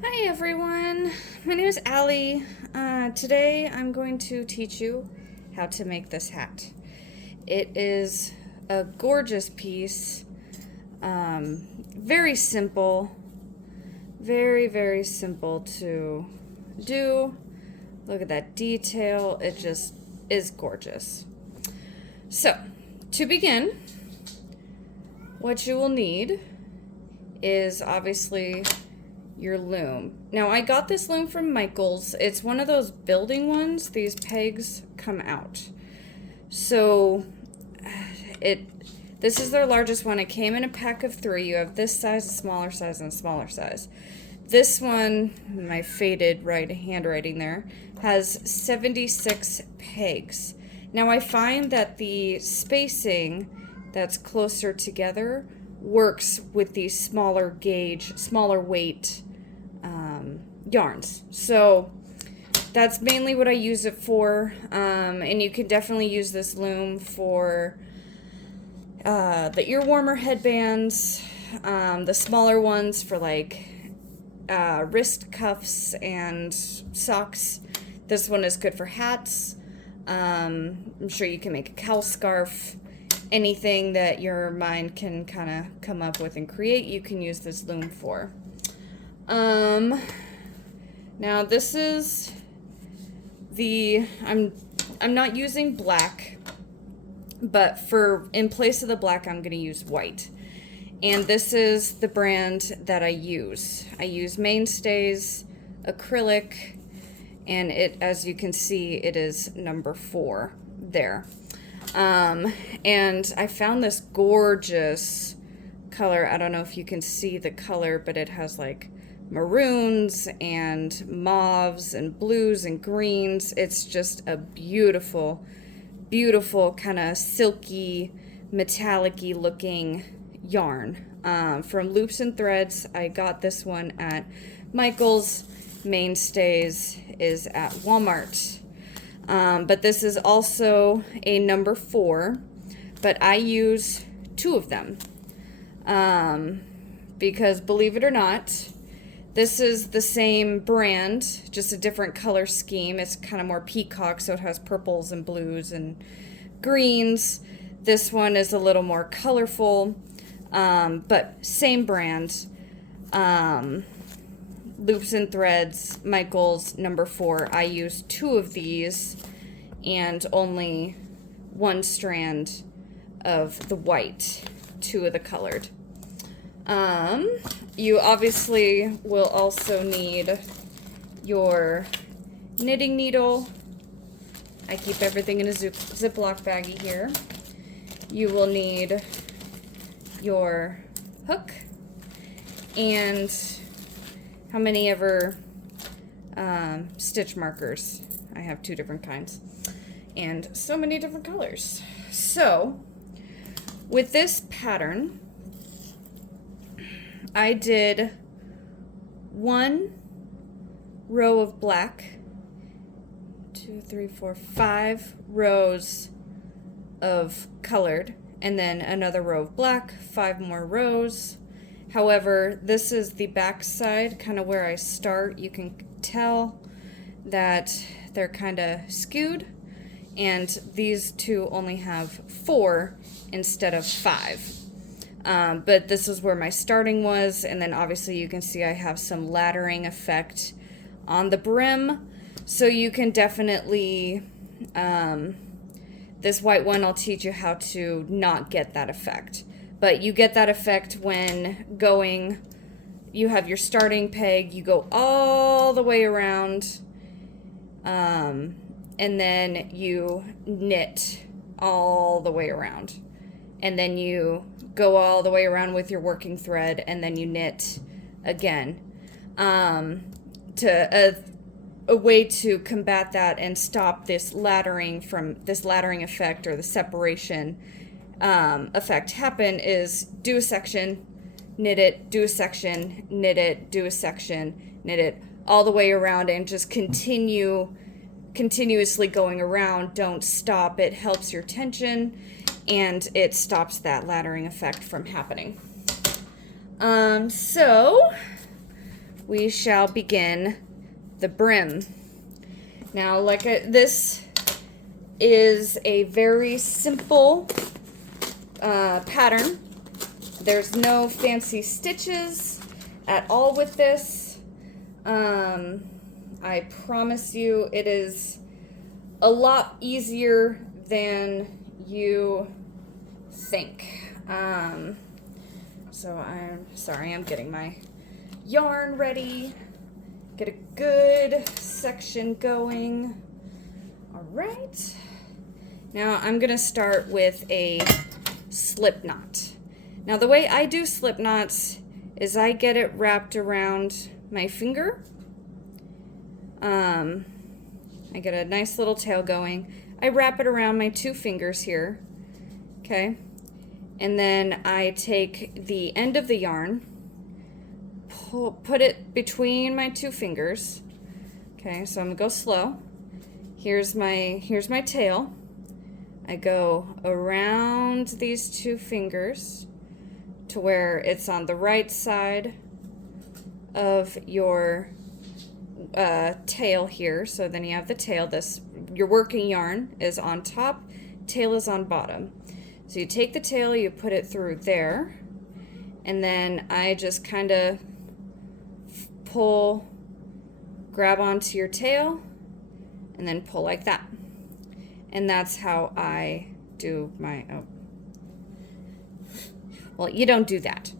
Hi everyone, my name is Allie. Today I'm going to teach you how to make this hat. It is a gorgeous piece, very simple, very simple to do. Look at that detail, it just is gorgeous. So, to begin, what you will need is obviously your loom. Now I got this loom from Michael's. It's one of those building ones. These pegs come out. So this is their largest one. It came in a pack of 3. You have this size, a smaller size, and a smaller size. This one, my faded handwriting there, has 76 pegs. Now I find that the spacing that's closer together works with these smaller gauge, smaller weight yarns. So that's mainly what I use it for. And you can definitely use this loom for the ear warmer headbands, the smaller ones for like wrist cuffs and socks. This one is good for hats. I'm sure you can make a cowl scarf. Anything that your mind can kind of come up with and create, you can use this loom for. Now this is I'm not using black, but in place of the black, I'm going to use white. And this is the brand that I use. I use Mainstays acrylic, and as you can see, it is number 4 there. And I found this gorgeous color. I don't know if you can see the color, but it has like maroons and mauves and blues and greens. It's just a beautiful kind of silky, metallic-y looking yarn. From Loops and Threads. I got this one at Michael's. Mainstays is at Walmart. But this is also a number 4, but I use 2 of them. Because believe it or not, this is the same brand, just a different color scheme. It's kind of more peacock, so it has purples and blues and greens. This one is a little more colorful, but same brand. Loops and Threads, Michael's number 4. I use 2 of these and only 1 strand of the white, 2 of the colored. You obviously will also need your knitting needle. I keep everything in a Ziploc baggie here. You will need your hook and how many ever stitch markers. I have 2 different kinds and so many different colors. So with this pattern, I did 1 row of black, 2, 3, 4, 5 rows of colored, and then another row of black, 5 more rows. However, this is the back side, kind of where I start. You can tell that they're kind of skewed, and these 2 only have 4 instead of 5. But this is where my starting was, and then obviously you can see I have some laddering effect on the brim, so you can definitely, this white one, I'll teach you how to not get that effect. But you get that effect when you have your starting peg, you go all the way around, and then you knit all the way around. And then you go all the way around with your working thread, and then you knit again. A way to combat that and stop this laddering effect, or the separation effect happen, is do a section, knit it, do a section, knit it, do a section, knit it, all the way around, and just continuously going around. Don't stop. It helps your tension and it stops that laddering effect from happening. So we shall begin the brim. Now, this is a very simple pattern. There's no fancy stitches at all with this. I promise you it is a lot easier than you think. So I'm sorry, I'm getting my yarn ready. Get a good section going. All right. Now I'm gonna start with a slip knot. Now the way I do slip knots is I get it wrapped around my finger. I get a nice little tail going. I wrap it around my 2 fingers here, okay? And then I take the end of the yarn, put it between my 2 fingers. Okay, so I'm gonna go slow. Here's my tail. I go around these 2 fingers to where it's on the right side of your tail here. So then you have the tail. Your working yarn is on top, tail is on bottom. So you take the tail, you put it through there, and then I just kind of grab onto your tail, and then pull like that. And that's how I do my, well, you don't do that.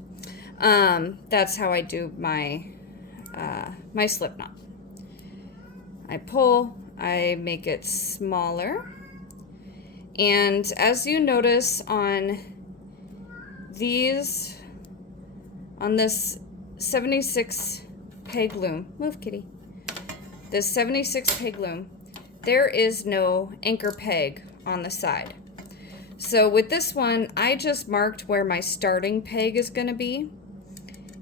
That's how I do my my slip knot. I pull, I make it smaller, and as you notice on this 76 peg loom, move kitty, this 76 peg loom, there is no anchor peg on the side. So with this one, I just marked where my starting peg is going to be,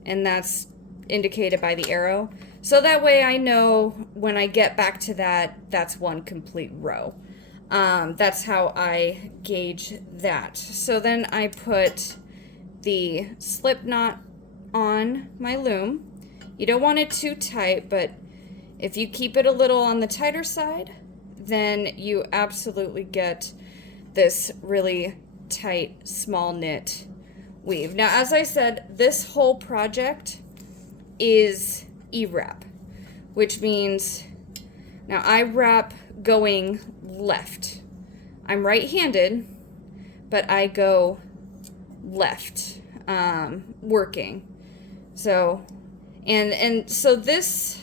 and that's indicated by the arrow. So that way I know when I get back to that's one complete row. That's how I gauge that. So then I put the slip knot on my loom. You don't want it too tight, but if you keep it a little on the tighter side, then you absolutely get this really tight, small knit weave. Now, as I said, this whole project is E-wrap, which means now I wrap going left. I'm right-handed, but I go left, working. So, and so this,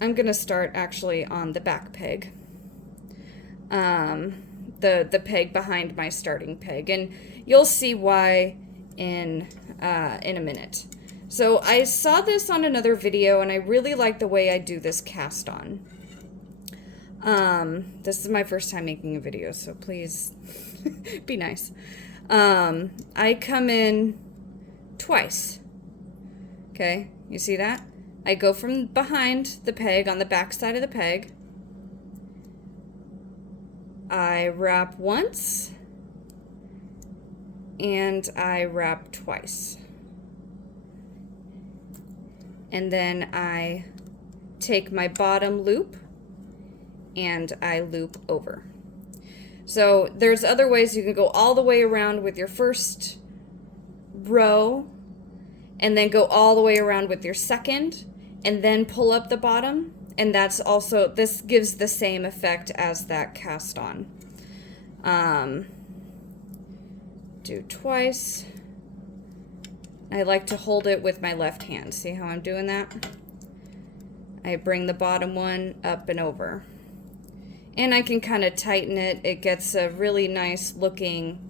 I'm gonna start actually on the back peg. The peg behind my starting peg, and you'll see why in a minute. So I saw this on another video, and I really like the way I do this cast on. This is my first time making a video, so please be nice. I come in twice. Okay, you see that? I go from behind the peg on the back side of the peg. I wrap once, and I wrap twice. And then I take my bottom loop and I loop over. So there's other ways you can go all the way around with your first row and then go all the way around with your second and then pull up the bottom. And that's also, this gives the same effect as that cast on. Do twice. I like to hold it with my left hand. See how I'm doing that? I bring the bottom one up and over. And I can kind of tighten it. It gets a really nice looking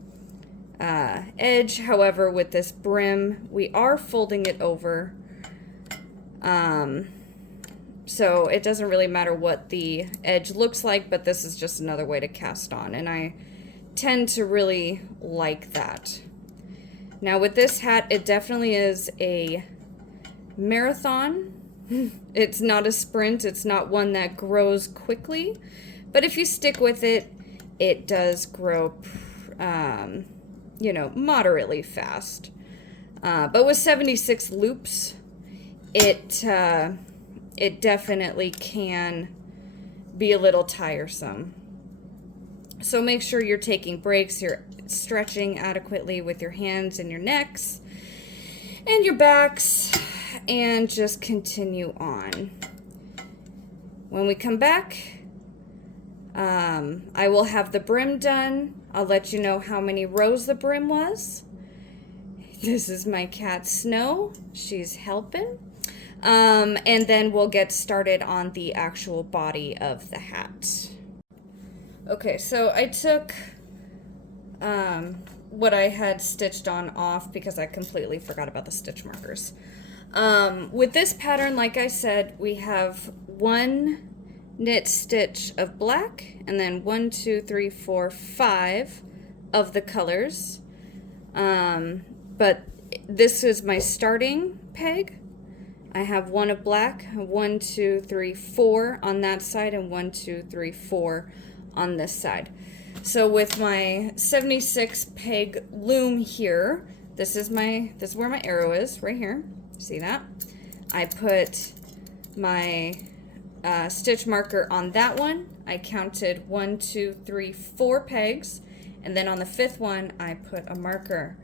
edge. However, with this brim, we are folding it over. So it doesn't really matter what the edge looks like, but this is just another way to cast on, and I tend to really like that. Now with this hat, it definitely is a marathon. It's not a sprint. It's not one that grows quickly, but if you stick with it, it does grow you know, moderately fast. But with 76 loops, it definitely can be a little tiresome. So make sure you're taking breaks, you're stretching adequately with your hands and your necks and your backs, and just continue on. When we come back, I will have the brim done. I'll let you know how many rows the brim was. This is my cat Snow. She's helping. And then we'll get started on the actual body of the hat. Okay, so I took what I had stitched on off because I completely forgot about the stitch markers. With this pattern, like I said, we have one knit stitch of black, and then 1, 2, 3, 4, 5 of the colors. But this is my starting peg. I have one of black, 1, 2, 3, 4 on that side, and 1, 2, 3, 4 on this side. So with my 76 peg loom here, this is where my arrow is, right here. See that? I put my stitch marker on that one. I counted 1, 2, 3, 4 pegs, and then on the 5th one I put a marker,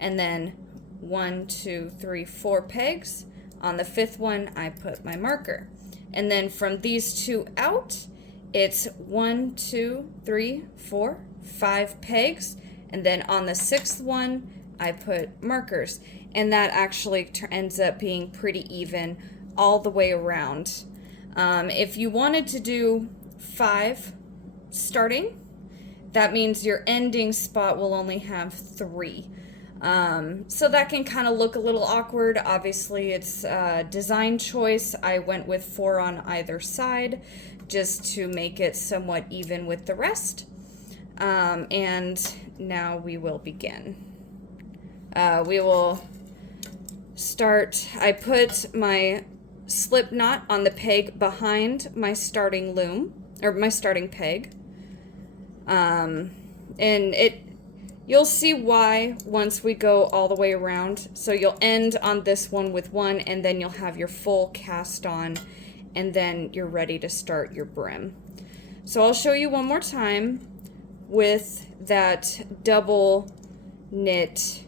and then 1, 2, 3, 4 pegs. On the 5th one I put my marker, and then from these two out, it's 1, 2, 3, 4, 5 pegs, and then on the 6th one I put markers, and that actually ends up being pretty even all the way around. If you wanted to do 5 starting, that means your ending spot will only have 3. So that can kind of look a little awkward. Obviously, it's a design choice. I went with 4 on either side just to make it somewhat even with the rest. And now we will begin. We will start. I put my slip knot on the peg behind my starting loom, or my starting peg. And you'll see why once we go all the way around. So you'll end on this one with 1, and then you'll have your full cast on, and then you're ready to start your brim. So I'll show you one more time with that double knit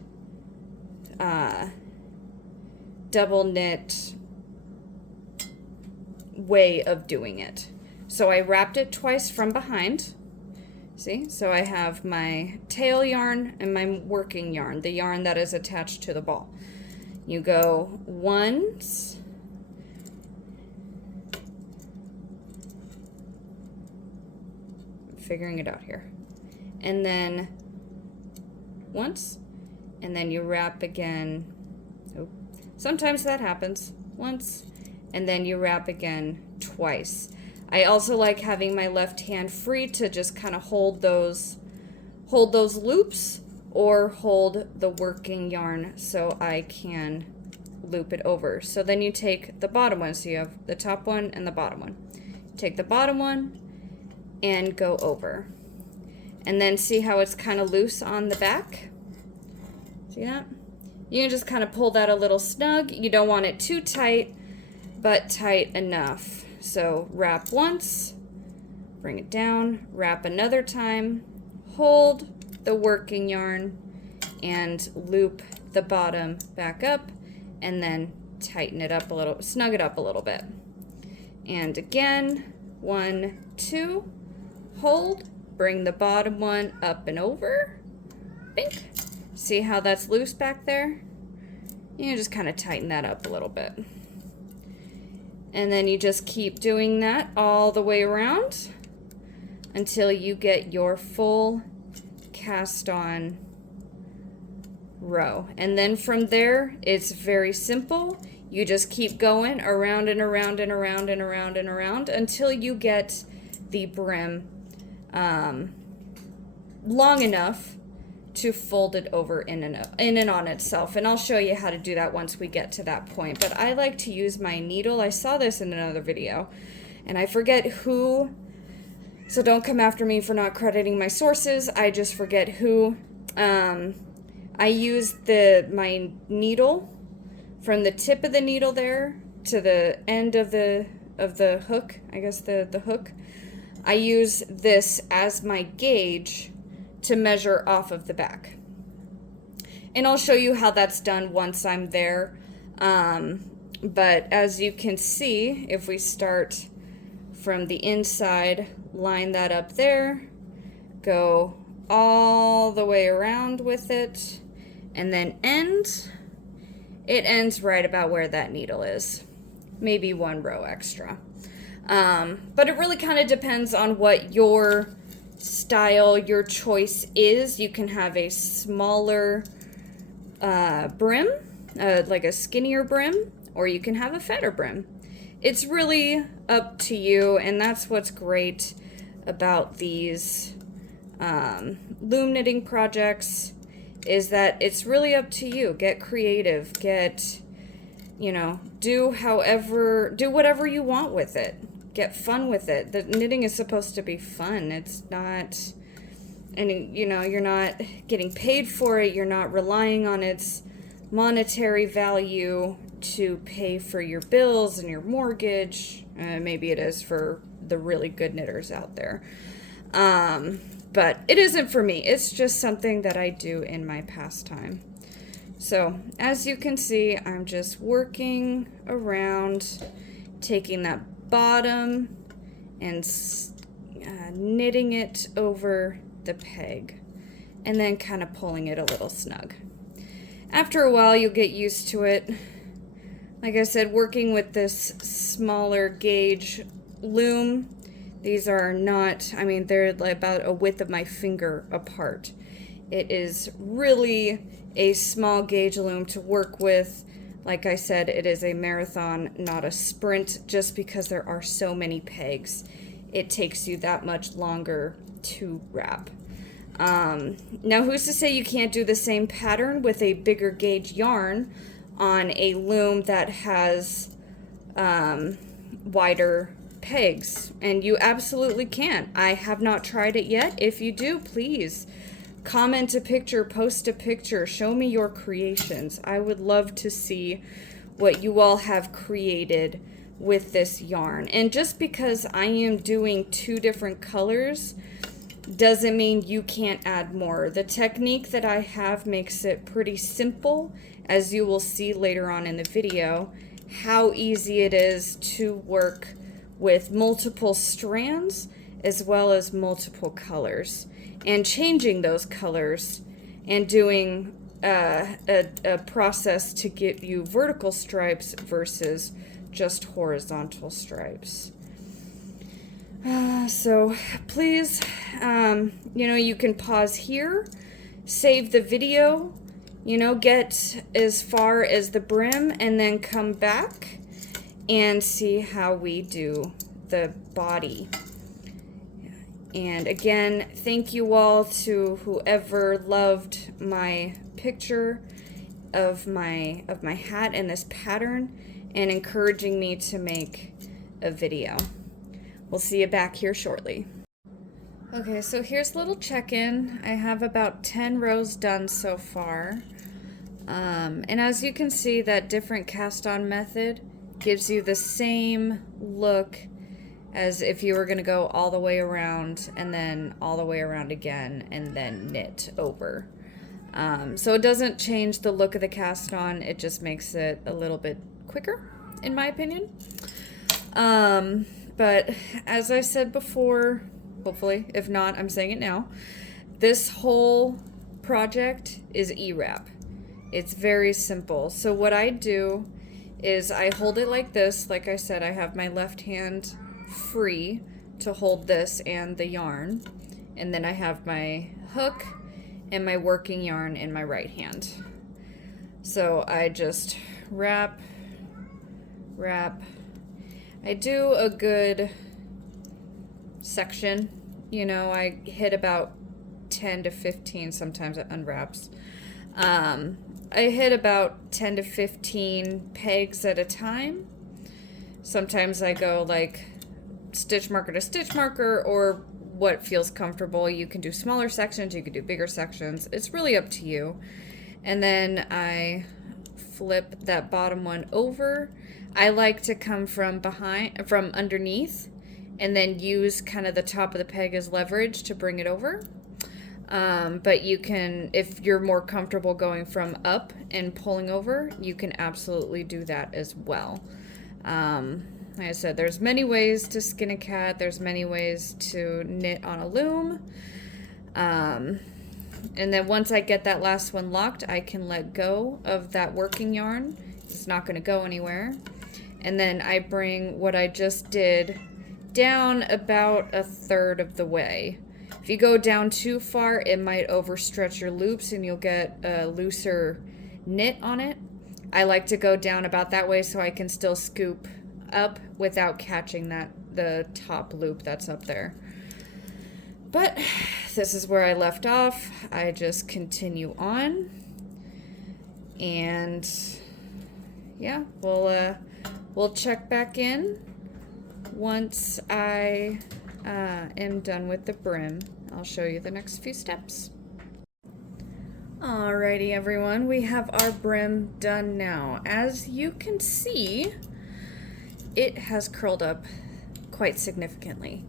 way of doing it. So I wrapped it twice from behind. See, so I have my tail yarn and my working yarn, the yarn that is attached to the ball. You go once, I'm figuring it out here, and then once, and then you wrap again. Oh, sometimes that happens. Once, and then you wrap again twice. I also like having my left hand free to just kind of hold those loops, or hold the working yarn so I can loop it over. So then you take the bottom one, so you have the top one and the bottom one. Take the bottom one and go over. And then see how it's kind of loose on the back? See that? You can just kind of pull that a little snug. You don't want it too tight, but tight enough. So wrap once, bring it down, wrap another time, hold the working yarn, and loop the bottom back up, and then tighten it up a little, snug it up a little bit. And again, 1, 2, hold, bring the bottom one up and over, bink. See how that's loose back there? You just kind of tighten that up a little bit. And then you just keep doing that all the way around until you get your full cast on row. And then from there, it's very simple. You just keep going around and around and around and around and around until you get the brim long enough to fold it over in and on itself. And I'll show you how to do that once we get to that point. But I like to use my needle. I saw this in another video, and I forget who, so don't come after me for not crediting my sources. I just forget who I use my needle from the tip of the needle there to the end of the hook, I guess the hook. I use this as my gauge to measure off of the back. And I'll show you how that's done once I'm there. But as you can see, if we start from the inside, line that up there, go all the way around with it, and then it ends right about where that needle is. Maybe one row extra. But it really kind of depends on what your style, your choice is. You can have a smaller brim, like a skinnier brim, or you can have a fatter brim. It's really up to you, and that's what's great about these loom knitting projects, is that it's really up to you. Get creative, do whatever you want with it. Get fun with it. The knitting is supposed to be fun. It's not, and you're not getting paid for it. You're not relying on its monetary value to pay for your bills and your mortgage. Maybe it is for the really good knitters out there. But it isn't for me. It's just something that I do in my pastime. So as you can see, I'm just working around, taking that bottom and knitting it over the peg, and then kind of pulling it a little snug. After a while, you'll get used to it. Like I said, working with this smaller gauge loom, these are not, they're like about a width of my finger apart. It is really a small gauge loom to work with. Like I said, it is a marathon, not a sprint, just because there are so many pegs. It takes you that much longer to wrap. Now, who's to say you can't do the same pattern with a bigger gauge yarn on a loom that has wider pegs? And you absolutely can. I have not tried it yet. If you do, please comment a picture, post a picture, show me your creations. I would love to see what you all have created with this yarn. And just because I am doing 2 different colors doesn't mean you can't add more. The technique that I have makes it pretty simple, as you will see later on in the video, how easy it is to work with multiple strands as well as multiple colors, and changing those colors and doing a process to get you vertical stripes versus just horizontal stripes. So please, you can pause here, save the video, get as far as the brim, and then come back and see how we do the body. And again, thank you all to whoever loved my picture of my hat and this pattern and encouraging me to make a video. We'll see you back here shortly. Okay, so here's a little check-in. I have about 10 rows done so far. And as you can see, that different cast-on method gives you the same look as if you were going to go all the way around and then all the way around again and then knit over. So it doesn't change the look of the cast-on, it just makes it a little bit quicker, in my opinion. But as I said before, hopefully, if not, I'm saying it now, this whole project is E-wrap. It's very simple. So what I do is I hold it like this. Like I said, I have my left hand free to hold this and the yarn. And then I have my hook and my working yarn in my right hand. So I just wrap. I do a good section. I hit about 10 to 15, sometimes it unwraps. I hit about 10 to 15 pegs at a time. Sometimes I go like stitch marker to stitch marker, or what feels comfortable. You can do smaller sections, you can do bigger sections. It's really up to you. and then I flip that bottom one over. I like to come from underneath, and then use kind of the top of the peg as leverage to bring it over. But you can, if you're more comfortable going from up and pulling over, you can absolutely do that as well. Like I said, there's many ways to skin a cat. There's many ways to knit on a loom. And then once I get that last one locked, I can let go of that working yarn. It's not going to go anywhere. And then I bring what I just did down about a third of the way. If you go down too far, it might overstretch your loops and you'll get a looser knit on it. I like to go down about that way so I can still scoop up without catching the top loop that's up there. But this is where I left off. I just continue on, and yeah, we'll check back in once I am done with the brim. I'll show you the next few steps. Alrighty everyone, we have our brim done now. As you can see, it has curled up quite significantly.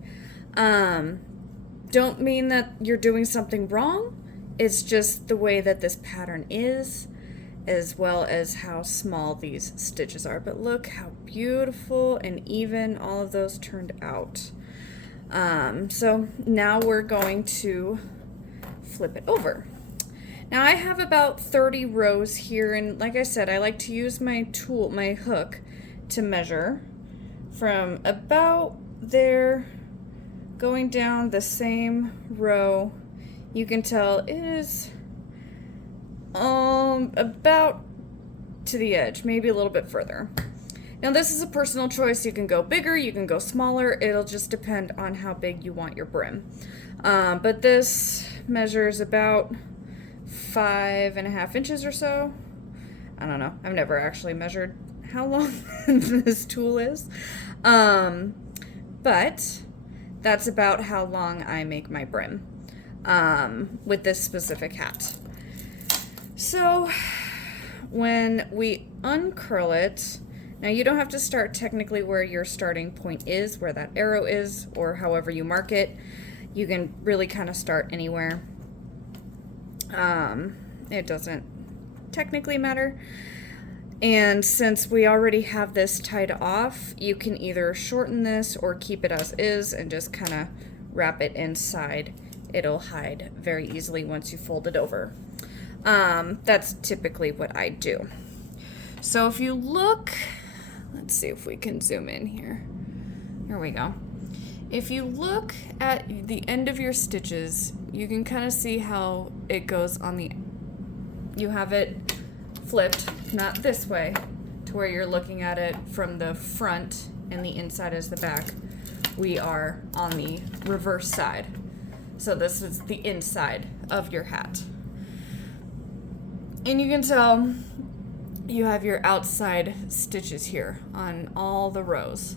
Don't mean that you're doing something wrong. It's just the way that this pattern is, as well as how small these stitches are. But look how beautiful and even all of those turned out. So now we're going to flip it over. Now I have about 30 rows here, and like I said, I like to use my hook, to measure from about there going down the same row. You can tell it is about to the edge, maybe a little bit further. Now this is a personal choice. You can go bigger, you can go smaller. It'll just depend on how big you want your brim. But this measures about 5.5 inches or so. I don't know. I've never actually measured how long this tool is. But that's about how long I make my brim with this specific hat. So when we uncurl it, now you don't have to start technically where your starting point is, where that arrow is, or however you mark it. You can really kind of start anywhere. It doesn't technically matter. And since we already have this tied off, you can either shorten this or keep it as is and just kind of wrap it inside. It'll hide very easily once you fold it over. That's typically what I do. So if you look, let's see if we can zoom in here. Here we go. If you look at the end of your stitches, you can kind of see how it goes on the, you have it flipped, not this way, to where you're looking at it from the front and the inside is the back. We are on the reverse side. So this is the inside of your hat. And you can tell you have your outside stitches here on all the rows,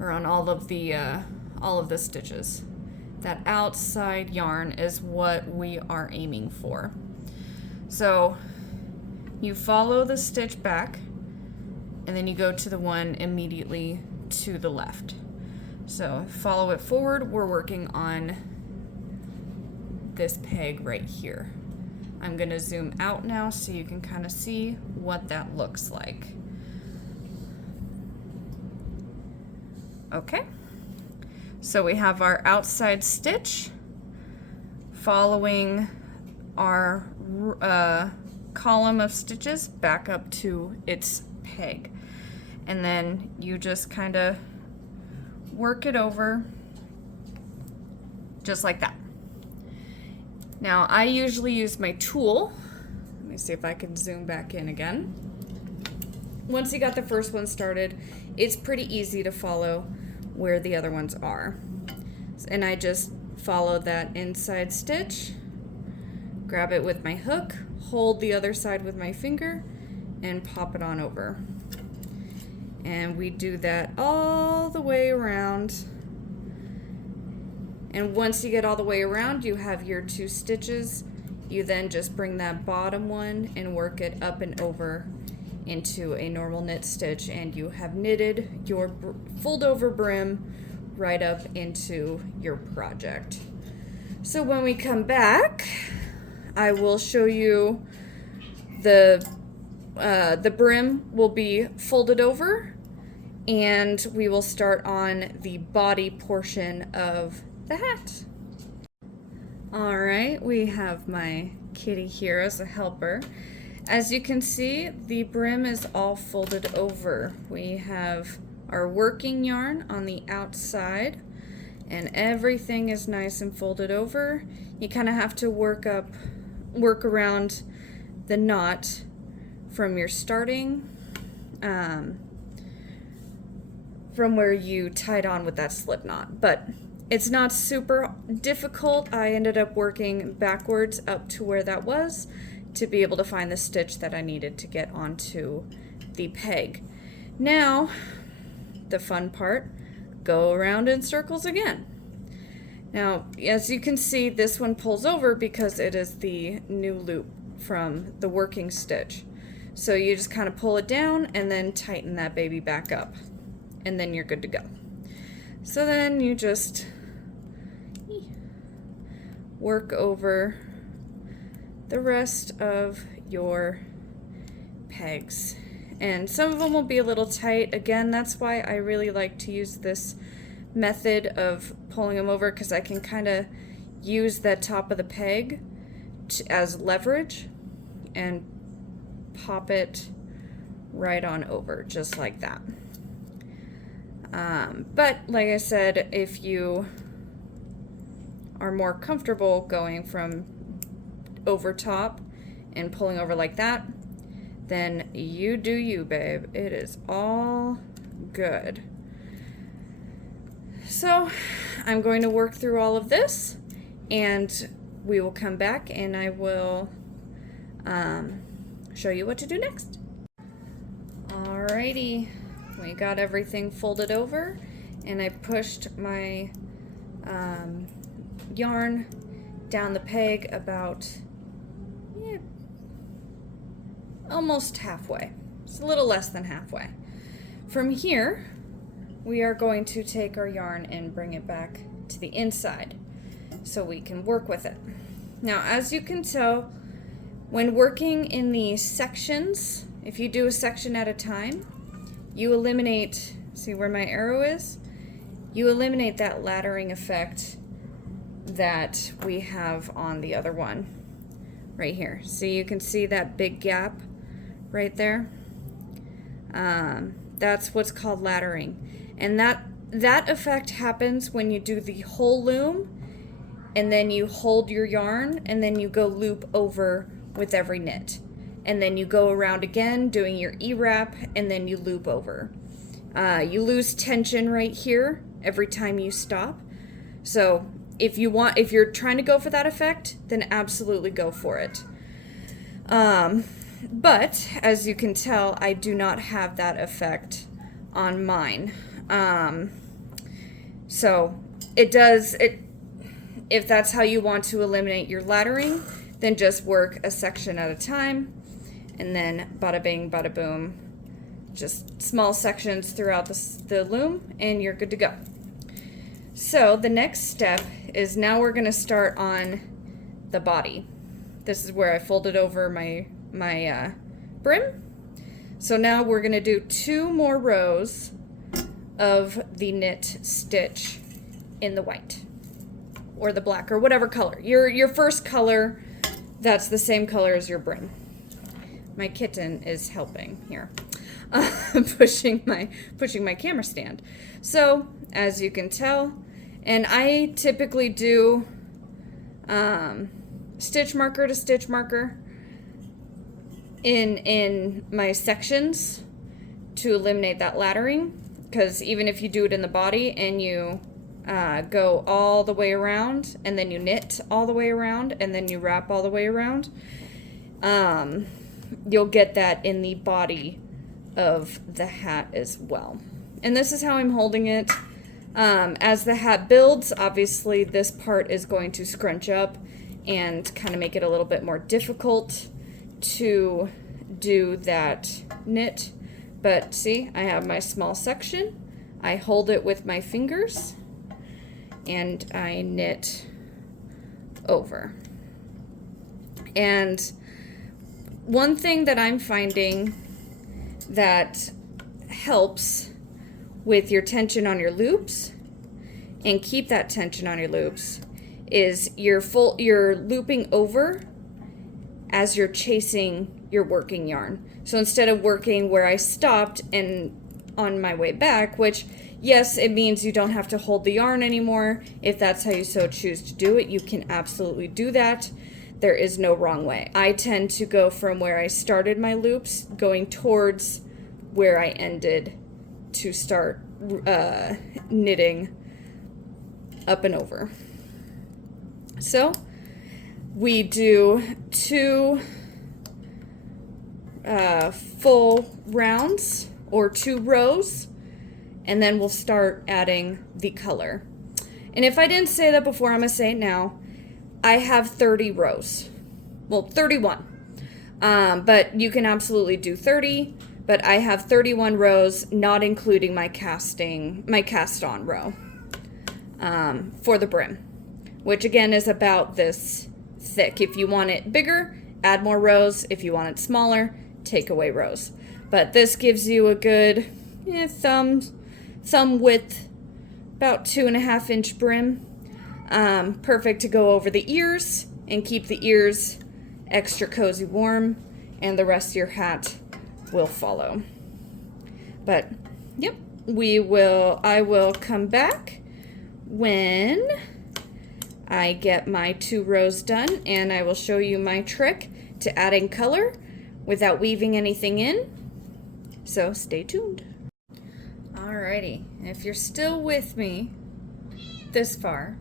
or on all of the stitches. That outside yarn is what we are aiming for. So you follow the stitch back, and then you go to the one immediately to the left. So follow it forward. We're working on this peg right here. I'm going to zoom out now so you can kind of see what that looks like. Okay, so we have our outside stitch following our column of stitches back up to its peg, and then you just kind of work it over just like that. Now I usually use my tool. Let me see if I can zoom back in again. Once you got the first one started, it's pretty easy to follow where the other ones are. And I just follow that inside stitch, grab it with my hook, hold the other side with my finger, and pop it on over. And we do that all the way around. And once you get all the way around, you have your 2 stitches. You then just bring that bottom one and work it up and over into a normal knit stitch, and you have knitted your fold over brim right up into your project. So when we come back, I will show you the brim will be folded over, and we will start on the body portion of the hat. All right, we have my kitty here as a helper. As you can see, the brim is all folded over. We have our working yarn on the outside, and everything is nice and folded over. You kind of have to work around the knot from your starting, from where you tied on with that slip knot, but it's not super difficult. I ended up working backwards up to where that was to be able to find the stitch that I needed to get onto the peg. Now, the fun part, go around in circles again. Now, as you can see, this one pulls over because it is the new loop from the working stitch. So you just kind of pull it down and then tighten that baby back up, and then you're good to go. So then you just work over the rest of your pegs. And some of them will be a little tight. Again, that's why I really like to use this method of pulling them over, because I can kind of use that top of the peg as leverage and pop it right on over, just like that. But like I said, if you are more comfortable going from over top and pulling over like that, then you do you, babe. It is all good. So I'm going to work through all of this, and we will come back and I will show you what to do next. Alrighty, we got everything folded over, and I pushed my yarn down the peg about almost halfway. It's a little less than halfway. From here, we are going to take our yarn and bring it back to the inside so we can work with it. Now, as you can tell, when working in the sections, if you do a section at a time, you eliminate, see where my arrow is? You eliminate that laddering effect that we have on the other one right here. So you can see that big gap right there. That's what's called laddering. And that effect happens when you do the whole loom, and then you hold your yarn, and then you go loop over with every knit. And then you go around again doing your E-wrap, and then you loop over. You lose tension right here every time you stop. So if you're trying to go for that effect, then absolutely go for it. But as you can tell, I do not have that effect on mine. So if that's how you want to eliminate your laddering, then just work a section at a time, and then bada bing, bada boom, just small sections throughout the loom, and you're good to go. So the next step is, now we're going to start on the body. This is where I folded over my brim. So now we're going to do 2 more rows of the knit stitch in the white or the black or whatever color. Your first color, that's the same color as your brim. My kitten is helping here, pushing my camera stand. So as you can tell, and I typically do stitch marker to stitch marker in my sections to eliminate that laddering, because even if you do it in the body and you go all the way around, and then you knit all the way around, and then you wrap all the way around, you'll get that in the body of the hat as well. And this is how I'm holding it. As the hat builds, obviously this part is going to scrunch up, and kind of make it a little bit more difficult to do that knit. But see, I have my small section. I hold it with my fingers and I knit over. And one thing that I'm finding that helps with your tension on your loops and keep that tension on your loops is you're looping over as you're chasing your working yarn. So instead of working where I stopped and on my way back, which yes, it means you don't have to hold the yarn anymore. If that's how you so choose to do it, you can absolutely do that. There is no wrong way. I tend to go from where I started my loops going towards where I ended to start knitting up and over. So we do 2 full rounds or 2 rows, and then we'll start adding the color. And if I didn't say that before, I'm gonna say it now. I have 30 rows. Well, 31. But you can absolutely do 30, but I have 31 rows, not including my cast on row for the brim, which again is about this thick. If you want it bigger, add more rows. If you want it smaller, take away rows. But this gives you a good thumb width, about 2.5 inch brim. Perfect to go over the ears and keep the ears extra cozy warm, and the rest of your hat will follow. But yep, I will come back when I get my 2 rows done, and I will show you my trick to adding color without weaving anything in. So stay tuned. Alrighty, if you're still with me this far,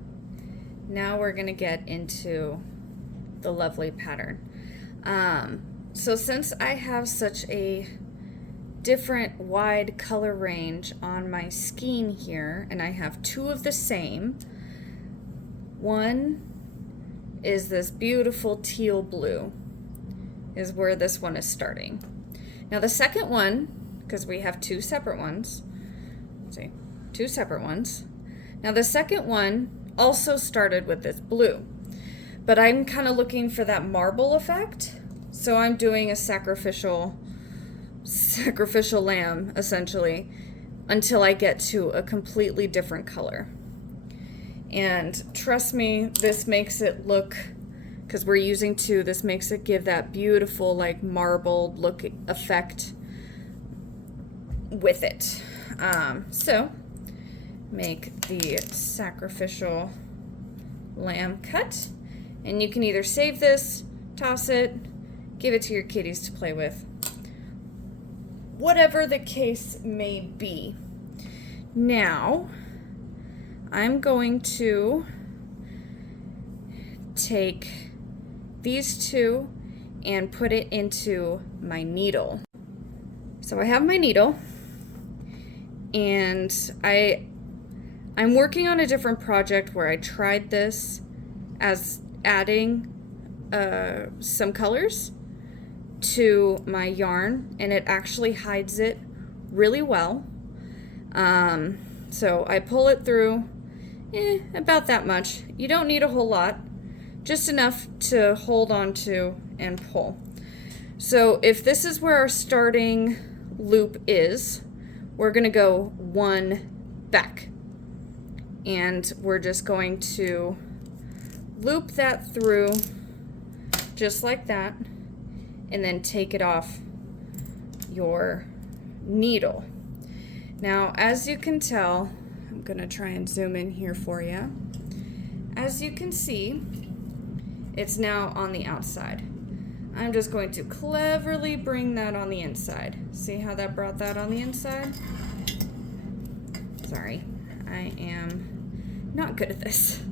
now we're gonna get into the lovely pattern. So since I have such a different wide color range on my skein here, and I have 2 of the same, one is this beautiful teal blue, is where this one is starting. Now the second one, because we have 2 separate ones, let's see, 2 separate ones. Now the second one also started with this blue, but I'm kind of looking for that marble effect, so I'm doing a sacrificial lamb essentially until I get to a completely different color. And trust me, this makes it look, because we're using 2, this makes it give that beautiful like marbled look effect with it. So make the sacrificial lamb cut, and you can either save this, toss it, give it to your kitties to play with, whatever the case may be. Now I'm going to take these 2 and put it into my needle. So I have my needle, and I'm working on a different project where I tried this as adding some colors to my yarn, and it actually hides it really well. So I pull it through about that much. You don't need a whole lot, just enough to hold on to and pull. So if this is where our starting loop is, we're gonna go 1 back, and we're just going to loop that through just like that, and then take it off your needle. Now, as you can tell, I'm gonna try and zoom in here for you. As you can see, it's now on the outside. I'm just going to cleverly bring that on the inside. See how that brought that on the inside? Sorry, I am not good at this.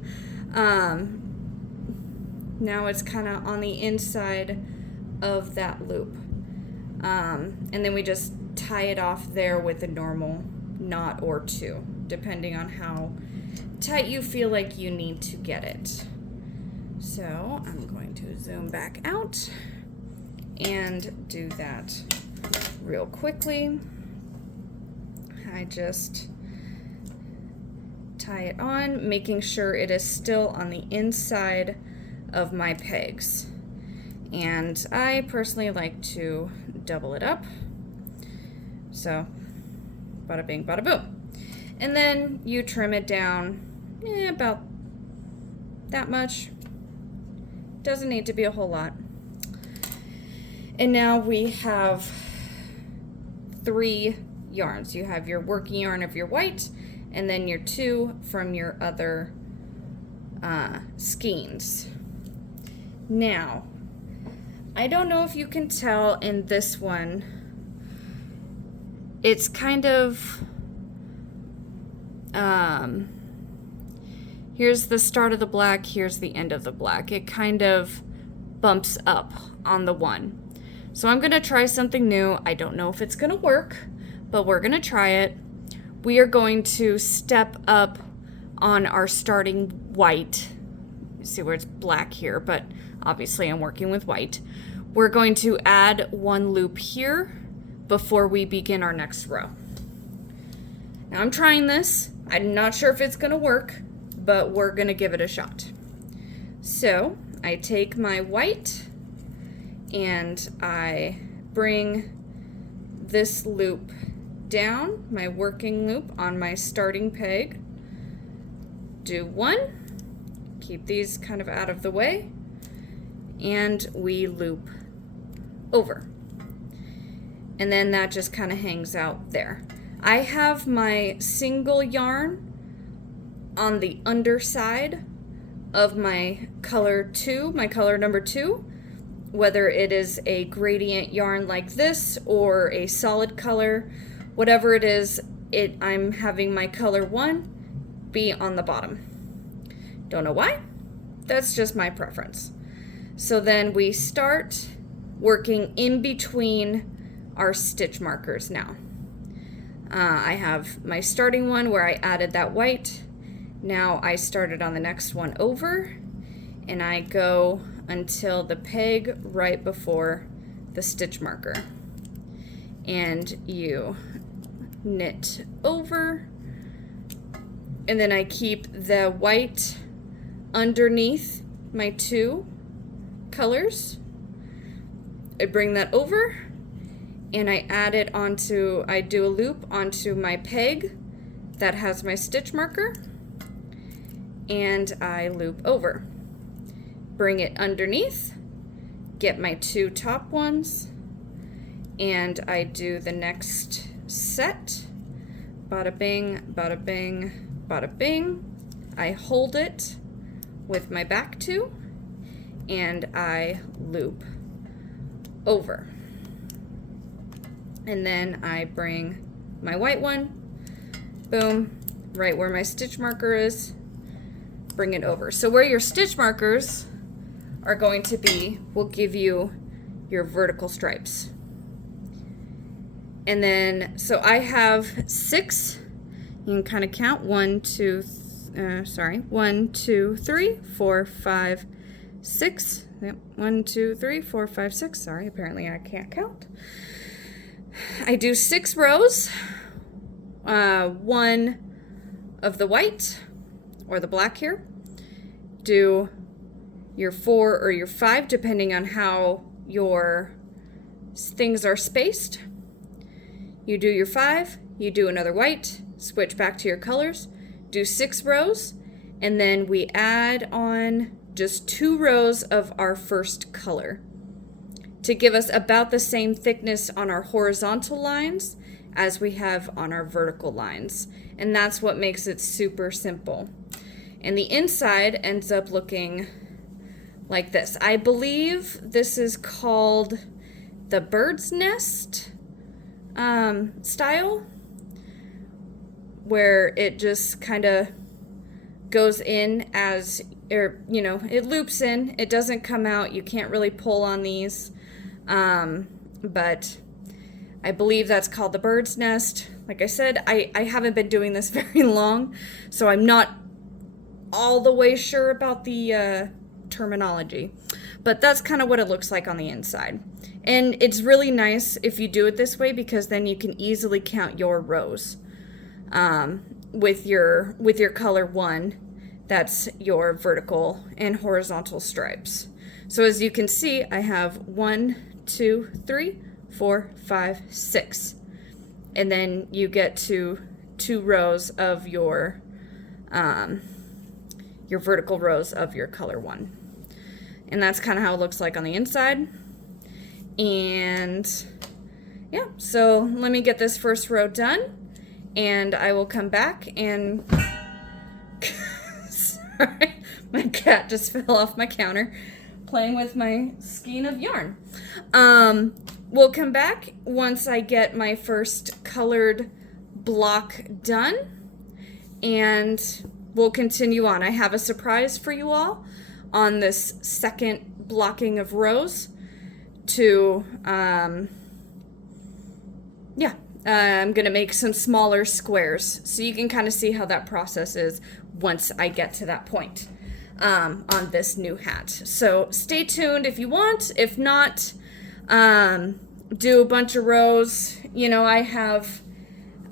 Now it's kind of on the inside of that loop. And then we just tie it off there with a normal knot or 2, depending on how tight you feel like you need to get it. So I'm going to zoom back out and do that real quickly. I just tie it on, making sure it is still on the inside of my pegs. And I personally like to double it up. So, bada bing, bada boom. And then you trim it down about that much. Doesn't need to be a whole lot. And now we have 3 yarns. You have your working yarn of your white, and then your 2 from your other skeins. Now, I don't know if you can tell in this one, it's kind of, here's the start of the black, here's the end of the black. It kind of bumps up on the one. So I'm gonna try something new. I don't know if it's gonna work, but we're gonna try it. We are going to step up on our starting white. You see where it's black here, but obviously I'm working with white. We're going to add 1 loop here before we begin our next row. Now I'm trying this. I'm not sure if it's gonna work, but we're gonna give it a shot. So I take my white and I bring this loop down, my working loop on my starting peg. Do 1, keep these kind of out of the way, and we loop over. And then that just kind of hangs out there. I have my single yarn on the underside of my color 2, my color number 2, whether it is a gradient yarn like this or a solid color, whatever it is, I'm having my color 1 be on the bottom. Don't know why, that's just my preference. So then we start working in between our stitch markers now. I have my starting one where I added that white. Now I started on the next one over, and I go until the peg right before the stitch marker. And you knit over, and then I keep the white underneath my 2 colors. I bring that over, and I add it onto, I do a loop onto my peg that has my stitch marker, and I loop over. Bring it underneath, get my 2 top ones, and I do the next set. Bada bing, bada bing, bada bing. I hold it with my back 2, and I loop over. And then I bring my white one, boom, right where my stitch marker is, bring it over. So where your stitch markers are going to be will give you your vertical stripes. And then, so I have 6, you can kind of count, 1, 2, 3, 4, 5, 6. Yep, 1, 2, 3, 4, 5, 6. Sorry, apparently I can't count. I do 6 rows, 1 of the white or the black here. Do your 4 or your 5, depending on how your things are spaced. You do your 5, you do another white, switch back to your colors, do 6 rows, and then we add on just 2 rows of our first color to give us about the same thickness on our horizontal lines as we have on our vertical lines. And that's what makes it super simple. And the inside ends up looking like this. I believe this is called the bird's nest style, where it just kind of goes in as, or, you know, it loops in. It doesn't come out. You can't really pull on these. But I believe that's called the bird's nest. Like I said, I haven't been doing this very long, so I'm not all the way sure about the terminology. But that's kind of what it looks like on the inside. And it's really nice if you do it this way, because then you can easily count your rows with your color 1. That's your vertical and horizontal stripes. So as you can see, I have 1, 2, 3, 4, 5, 6. And then you get to 2 rows of your vertical rows of your color 1. And that's kind of how it looks like on the inside. And yeah, so let me get this first row done, and I will come back and sorry, my cat just fell off my counter playing with my skein of yarn. We'll come back once I get my first colored block done, and we'll continue on. I have a surprise for you all on this second blocking of rows to, I'm going to make some smaller squares so you can kind of see how that process is once I get to that point on this new hat. So stay tuned if you want. If not, do a bunch of rows. You know, I have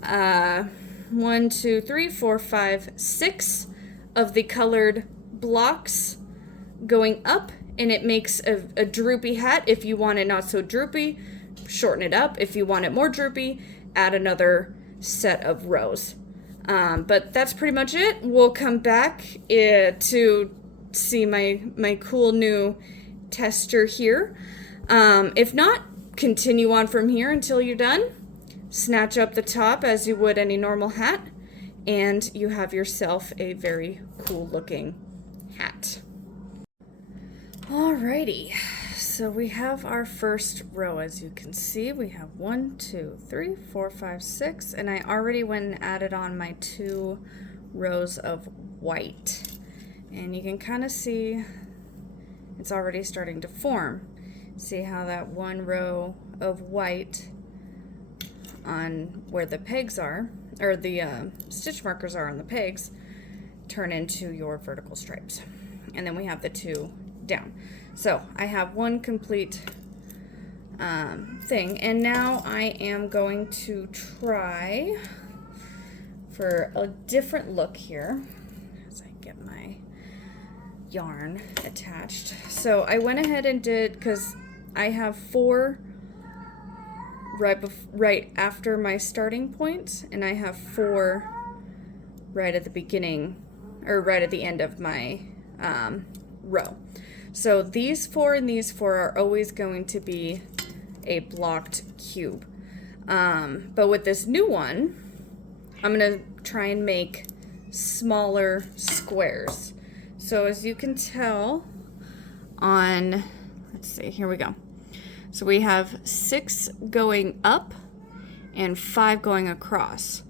1, 2, 3, 4, 5, 6 of the colored blocks going up, and it makes a droopy hat. If you want it not so droopy, shorten it up. If you want it more droopy, add another set of rows. But that's pretty much it. We'll come back to see my cool new tester here. If not, continue on from here until you're done. Snatch up the top as you would any normal hat, and you have yourself a very cool looking hat. Alrighty, so we have our first row. As you can see, we have 1, 2, 3, 4, 5, 6, and I already went and added on my 2 rows of white. And you can kind of see it's already starting to form. See how that 1 row of white on where the pegs are, or the stitch markers are on the pegs, turn into your vertical stripes. And then we have the 2 down. So I have 1 complete thing, and now I am going to try for a different look here as I get my yarn attached. So I went ahead and did, because I have 4 right after my starting point, and I have 4 right at the beginning, or right at the end of my row. So these 4 and these 4 are always going to be a blocked cube. But with this new one, I'm going to try and make smaller squares. So as you can tell on, let's see, here we go. So we have 6 going up and 5 going across.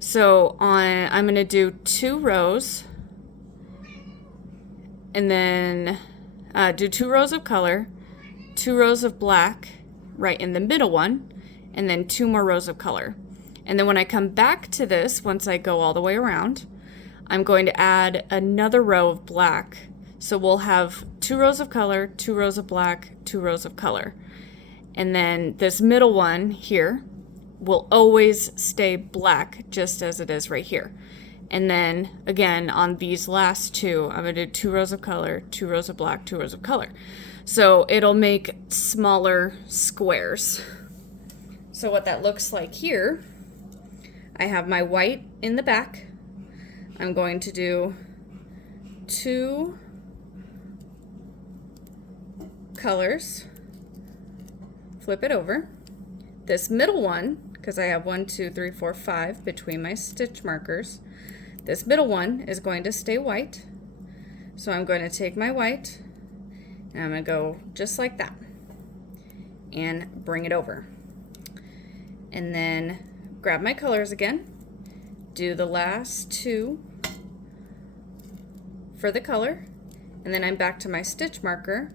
So I'm going to do 2 rows, and then do 2 rows of color, 2 rows of black right in the middle one, and then 2 more rows of color. And then when I come back to this, once I go all the way around, I'm going to add another row of black. So we'll have 2 rows of color, 2 rows of black, 2 rows of color. And then this middle one here will always stay black, just as it is right here. And then again, on these last 2, I'm going to do 2 rows of color, 2 rows of black, 2 rows of color. So it'll make smaller squares. So what that looks like here, I have my white in the back. I'm going to do 2 colors, flip it over. This middle one, because I have 1, 2, 3, 4, 5 between my stitch markers, this middle one is going to stay white. So I'm going to take my white and I'm going to go just like that and bring it over. And then grab my colors again, do the last 2 for the color, and then I'm back to my stitch marker,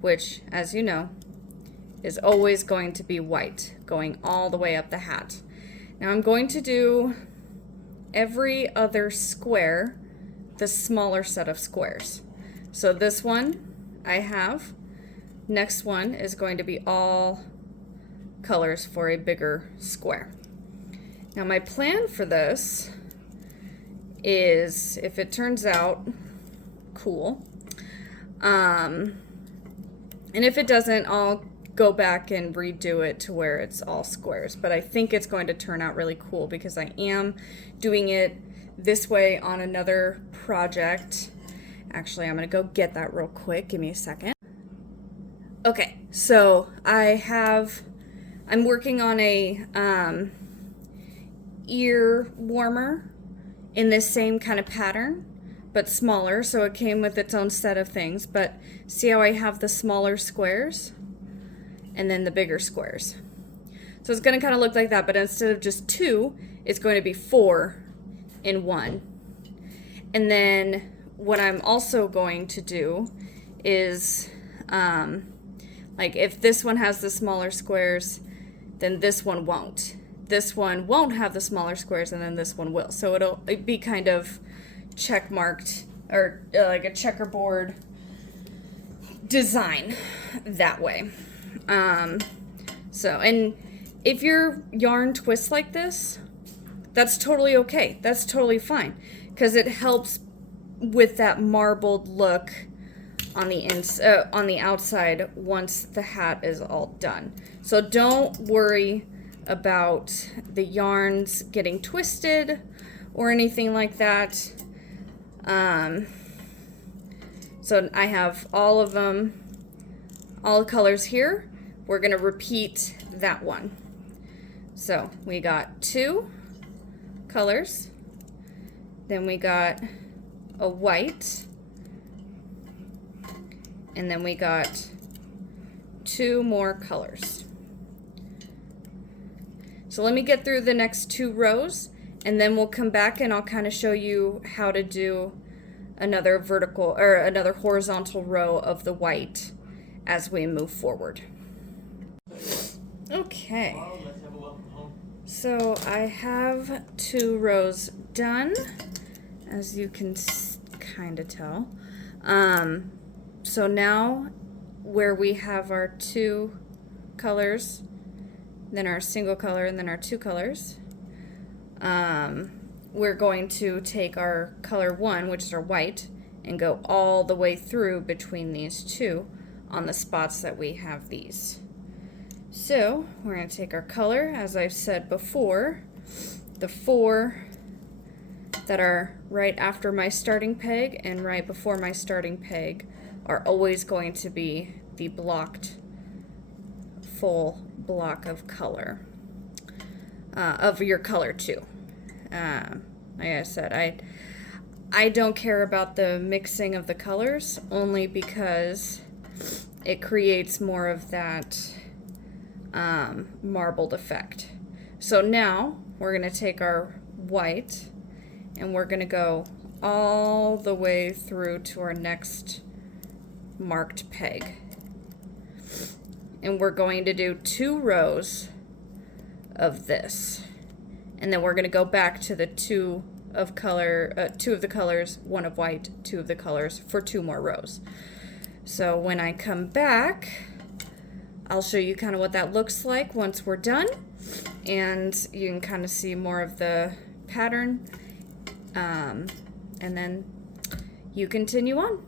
which, as you know, is always going to be white, going all the way up the hat. Now I'm going to do every other square the smaller set of squares. So this one I have. Next one is going to be all colors for a bigger square. Now my plan for this is, if it turns out cool, and if it doesn't, I'll go back and redo it to where it's all squares. But I think it's going to turn out really cool because I am doing it this way on another project. Actually, I'm gonna go get that real quick. Give me a second. Okay, so I'm working on a ear warmer in this same kind of pattern, but smaller, so it came with its own set of things. But see how I have the smaller squares and then the bigger squares? So it's going to kind of look like that, but instead of just 2, it's going to be 4 in 1. And then what I'm also going to do is, like if this one has the smaller squares, then this one won't. This one won't have the smaller squares, and then this one will. So it'll be kind of check marked, or like a checkerboard design that way. And if your yarn twists like this, that's totally okay. That's totally fine, because it helps with that marbled look on the outside once the hat is all done. So don't worry about the yarns getting twisted or anything like that. So I have all of them, all the colors here. We're gonna repeat that one. So we got 2 colors, then we got a white, and then we got 2 more colors. So let me get through the next 2 rows, and then we'll come back and I'll kind of show you how to do another vertical or another horizontal row of the white as we move forward. Okay. So I have 2 rows done, as you can kind of tell. So now where we have our 2 colors, then our single color, and then our 2 colors, we're going to take our color 1, which is our white, and go all the way through between these 2 on the spots that we have these. So we're going to take our color, as I've said before, the 4 that are right after my starting peg and right before my starting peg are always going to be the blocked full block of color, of your color 2. Like I said, I don't care about the mixing of the colors, only because it creates more of that marbled effect. So now we're going to take our white and we're going to go all the way through to our next marked peg. And we're going to do 2 rows of this. And then we're going to go back to the 2 of the colors, 1 of white, 2 of the colors for 2 more rows. So when I come back, I'll show you kind of what that looks like once we're done. And you can kind of see more of the pattern. And then you continue on.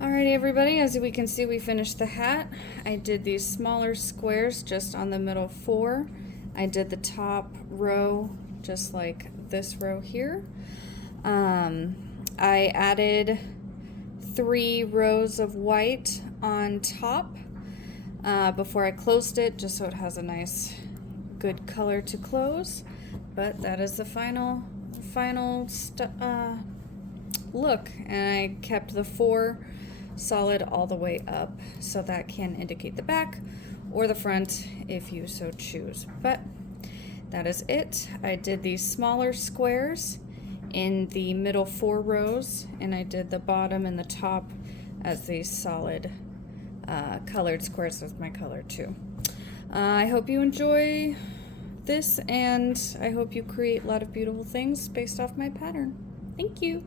Alrighty everybody, as we can see, we finished the hat. I did these smaller squares just on the middle 4. I did the top row just like this row here. I added 3 rows of white on top before I closed it, just so it has a nice good color to close. But that is the final look, and I kept the 4 solid all the way up, so that can indicate the back or the front if you so choose. But that is it. I did these smaller squares in the middle 4 rows, and I did the bottom and the top as these solid colored squares with my color too. I hope you enjoy this, and I hope you create a lot of beautiful things based off my pattern. Thank you.